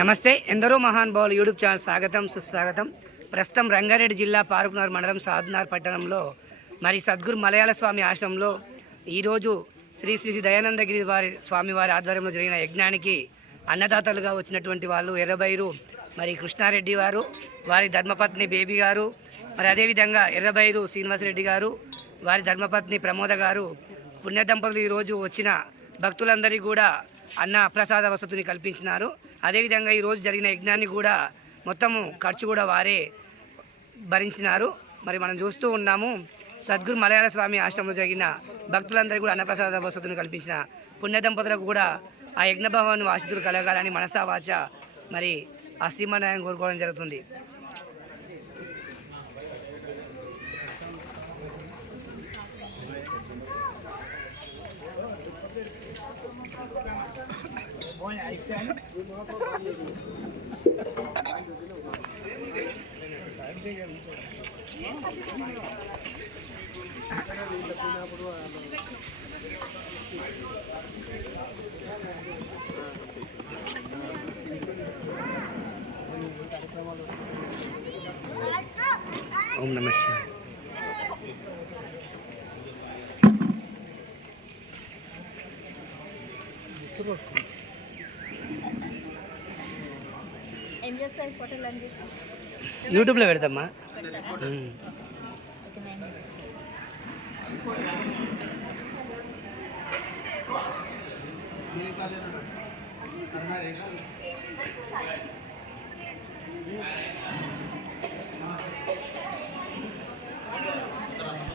నమస్తే ఎందరో మహానుభావులు యూట్యూబ్ ఛానల్ స్వాగతం సుస్వాగతం. ప్రస్తుతం రంగారెడ్డి జిల్లా పారుకునార్ మండలం సాధునార్ పట్టణంలో మరి సద్గురు మలయాళ స్వామి ఆశ్రమంలో ఈరోజు శ్రీ శ్రీ శ్రీ దయానందగిరి వారి స్వామి వారి ఆధ్వర్యంలో జరిగిన యజ్ఞానికి అన్నదాతలుగా వచ్చినటువంటి వాళ్ళు ఎర్రబైరు మరి కృష్ణారెడ్డి వారు వారి ధర్మపత్ని బేబీ గారు మరి అదేవిధంగా ఎర్రబైరు శ్రీనివాసరెడ్డి గారు వారి ధర్మపత్ని ప్రమోద గారు పుణ్య దంపతులు ఈరోజు వచ్చిన భక్తులందరికీ కూడా అన్న ప్రసాద వసతిని కల్పించినారు. అదేవిధంగా ఈరోజు జరిగిన యజ్ఞాన్ని కూడా మొత్తము ఖర్చు కూడా వారే భరించినారు. మరి మనం చూస్తూ ఉన్నాము సద్గురు మలయాళ స్వామి ఆశ్రమంలో జరిగిన భక్తులందరికీ కూడా అన్నప్రసాద వసతులు కల్పించిన పుణ్య దంపతులకు కూడా ఆ యజ్ఞ భవన్ ఆశీస్సులు కలగాలని మనసావాచ మరి ఆ శ్రీమన్నారాయణ కోరుకోవడం జరుగుతుంది. ఓం నమ శివాయ ఏం చేస్తారు ఫోటోలు అని యూట్యూబ్లో పెడతామా?